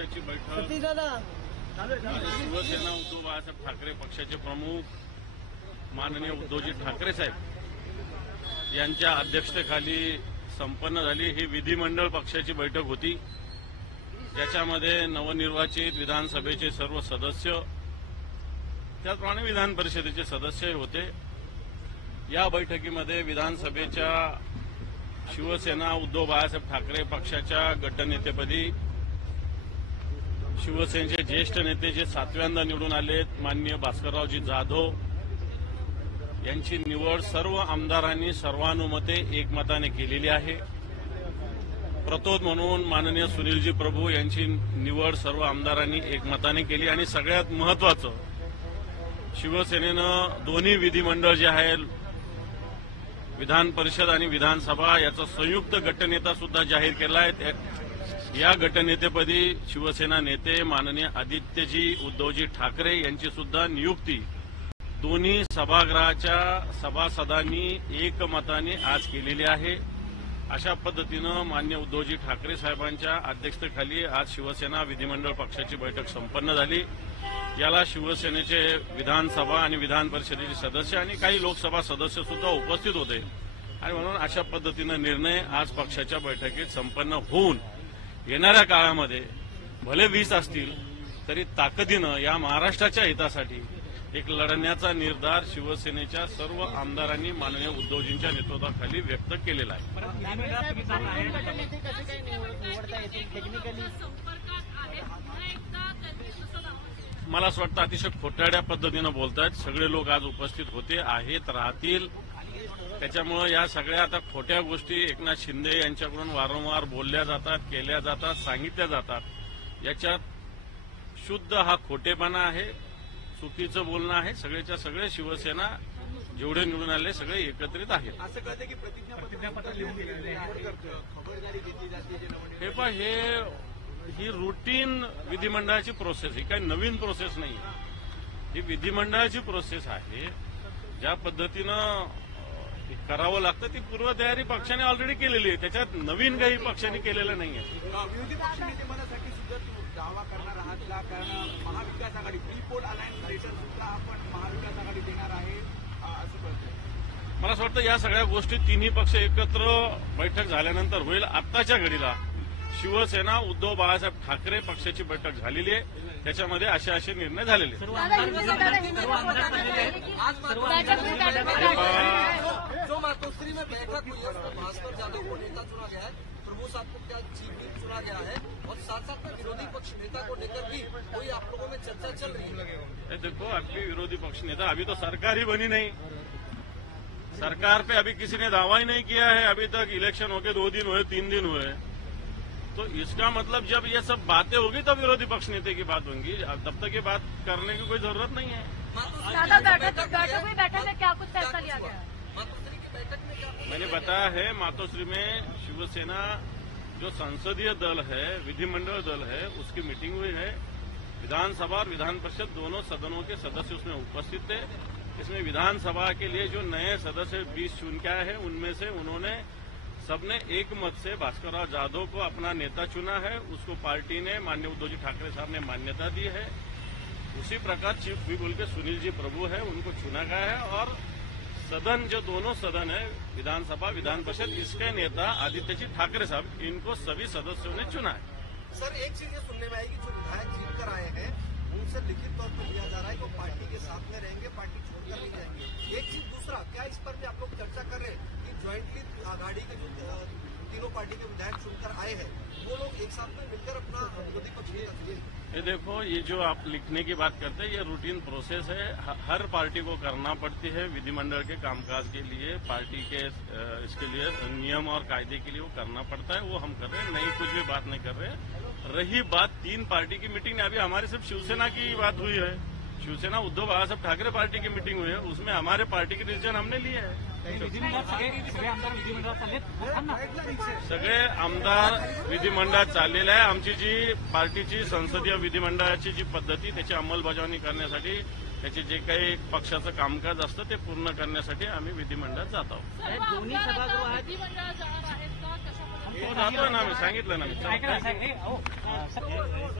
पक्षाची बैठक शिवसेना उद्धव बाळासाहेब ठाकरे पक्षाचे प्रमुख माननीय उद्धवजी ठाकरे साहेब यांच्या अध्यक्षतेखाली संपन्न झाली। ही विधिमंडळ पक्षाची बैठक होती, ज्याच्यामध्ये नवनिर्वाचित विधानसभेचे सर्व सदस्य, त्याचप्रमाणे विधान परिषदेचे सदस्य होते। या बैठकीमध्ये विधानसभेच्या शिवसेना उद्धव बाळासाहेब ठाकरे पक्षाच्या गटनेतेपदी शिवसेनेचे ज्येष्ठ नेते जे 7व्यांदा निवडून आलेत माननीय भास्कररावजी जाधव यांची निवड सर्व आमदारांनी सर्वानुमते एकमताने केलेली आहे। प्रतोद म्हणून माननीय सुनीलजी प्रभू यांची निवड सर्व आमदारांनी एकमताने केली आणि सगळ्यात महत्वाचं शिवसेनेनं दोन्ही विधिमंडळ जे आहे विधान परिषद आणि विधानसभा याचा संयुक्त गटनेता सुद्धा जाहीर केला आहे। या गटनेतेपदी शिवसेना नेते माननीय आदित्यजी उद्धवजी ठाकरे यांची सुद्धा नियुक्ती दोन्ही सभागृहाच्या सभासदांनी एकमताने आज केलेली आहे। अशा पद्धतीनं माननीय उद्धवजी ठाकरे साहेबांच्या अध्यक्षतेखाली आज शिवसेना विधिमंडळ पक्षाची बैठक संपन्न झाली। याला शिवसेनेचे विधानसभा आणि विधान परिषदेचे सदस्य आणि काही लोकसभा सदस्य सुद्धा उपस्थित होते आणि म्हणून अशा पद्धतीनं निर्णय आज पक्षाच्या बैठकीत संपन्न होऊन येणाऱ्या काळामध्ये भले 20 असतील तरी ताकदीनं या महाराष्ट्राच्या हितासाठी एक लढण्याचा निर्धार शिवसेनेच्या सर्व आमदारांनी माननीय उद्धवजींच्या नेतृत्वाखाली व्यक्त केलेला आहे। मला असं वाटतं अतिशय खोटारड्या पद्धतीनं बोलतायत। सगळे लोक आज उपस्थित होते, आहेत, राहतील। त्याच्यामुळे या सगळ्या आता खोट्या गोष्टी एकनाथ शिंदे यांच्याकडून वारंवार बोलल्या जातात, केल्या जातात, सांगितल्या जातात। याच्यात शुद्ध हा खोटेपणा आहे, चुकीचं बोलणं आहे। सगळेच्या सगळे शिवसेना जेवढे निवडून आले सगळे एकत्रित आहेत। असं कळतं की प्रतिज्ञापत्र लिहून दिलेले आहे, खबरदारी घेतली जाते। हे पण ही रुटीन विधिमंडळाची प्रोसेस, ही काही नवीन प्रोसेस नाही। ही विधिमंडळाची प्रोसेस आहे, ज्या पद्धतीनं करावं लागतं ती पूर्वतयारी पक्षाने ऑलरेडी केलेली आहे। त्याच्यात नवीन काही पक्षाने केलेलं नाहीये। विरोधी पक्षनेतेपदासाठी सुद्धा दावा करणार आहात का? कारण महाविकास आघाडी प्रीपोल अलायन्स लेटर सुद्धा आपण महाविकास आघाडी देणार आहे असं कळतंय। मला असं वाटतं या सगळ्या गोष्टी तिन्ही पक्ष एकत्र बैठक झाल्यानंतर होईल। आत्ताच्या घडीला शिवसेना उद्धव बाळासाहेब ठाकरे पक्षाची बैठक झालेली आहे, त्याच्यामध्ये असे निर्णय झालेले जो मातोश्री में बैठक हुई है उसमें भास्कर जाधव को नेता चुना गया है, प्रभु साहब को क्या चीफ व्हिप चुना गया है और साथ साथ में विरोधी पक्ष नेता को लेकर भी कोई आप लोगों में चर्चा चल रही है। देखो अभी विरोधी पक्ष नेता, अभी तो सरकार ही बनी नहीं, सरकार पे अभी किसी ने दावा ही नहीं किया है। अभी तक इलेक्शन होके 2 दिन हुए, 3 दिन हुए, तो इसका मतलब जब ये सब बातें होगी तब विरोधी पक्ष नेता की बात होगी, तब तक ये बात करने की कोई जरूरत नहीं है। बैठक में क्या कुछ फैसला लिया गया? मातोश्री की बैठक में क्या मैंने बताया है, मातोश्री में शिवसेना जो संसदीय दल है, विधिमंडल दल है, उसकी मीटिंग हुई है। विधानसभा और विधान परिषद दोनों सदनों के सदस्य उसमें उपस्थित थे। इसमें विधानसभा के लिए जो नए सदस्य 20 चुन के आए हैं, उनमें से उन्होंने सबने एक मत से भास्करराव जाधव को अपना नेता चुना है। उसको पार्टी ने माननीय उद्धवजी ठाकरे साहब ने मान्यता दी है। उसी प्रकार चीफ व्हिप बोल के सुनील जी प्रभु है, उनको चुना गया है और सदन जो दोनों सदन है विधानसभा विधान परिषद, इसके नेता आदित्य जी ठाकरे साहब, इनको सभी सदस्यों ने चुना है। सर एक चीज ये सुनने में आई कि जो विधायक जीत कर आए हैं उनसे लिखित तौर पर लिया जा रहा है कि वो पार्टी के साथ में रहेंगे, पार्टी छोड़कर नहीं जाएंगे। एक चीज, दूसरा क्या इस पर भी आप लोग चर्चा कर रहे हैं कि ज्वाइंटली आघाड़ी के जो तीनों पार्टी के विधायक चुनकर आए हैं वो लोग एक साथ में मिलकर अपना विरोधी पक्ष नेता? ये देखो, ये जो आप लिखने की बात करते हैं ये रूटीन प्रोसेस है, हर पार्टी को करना पड़ती है। विधिमंडल के कामकाज के लिए पार्टी के इसके लिए नियम और कायदे के लिए वो करना पड़ता है, वो हम कर रहे हैं, नई कुछ भी बात नहीं कर रहे हैं। रही बात 3 पार्टी की मीटिंग, अभी हमारी सिर्फ शिवसेना की बात हुई है, शिवसेना उद्धव बाळासाहेब ठाकरे पार्टी की मीटिंग हुई है, उसमें हमारे पार्टी के डिसीजन हमने लिए है। सगळे आमदार विधिमंडळात चाललेले आहे। आमची जी पार्टीची संसदीय विधिमंडळाची जी पद्धती त्याची अंमलबजावणी करण्यासाठी त्याचे जे काही पक्षाचं कामकाज असतं ते पूर्ण करण्यासाठी आम्ही विधिमंडळात जात आहोत। दोन्ही सभागृहात जाणार आहेत का? जातोय ना, आम्ही सांगितलं ना।